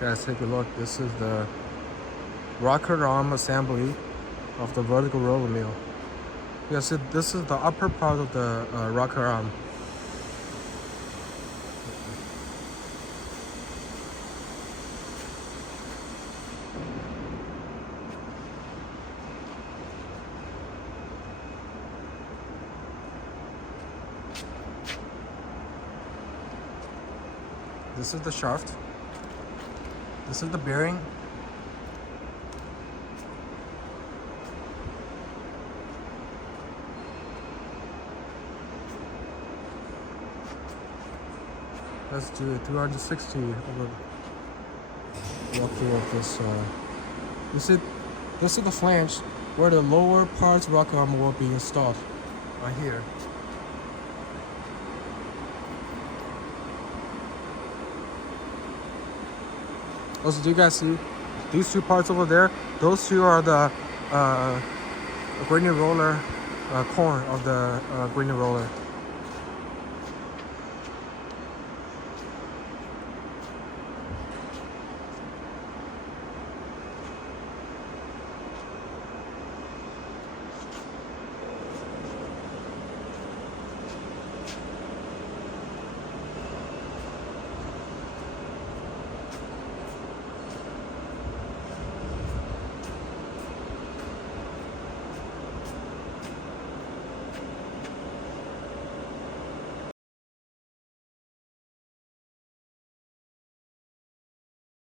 Guys, take a look. This is the rocker arm assembly of the vertical roller mill. Yes, this is the upper part of the rocker arm. This is the shaft. This is the bearing. Let's do it. 260 over walkthrough of this. This is the flange where the lower parts rocker arm will be installed. Right here. Also, do you guys see these two parts over there? Those two are the graining roller core of the graining roller.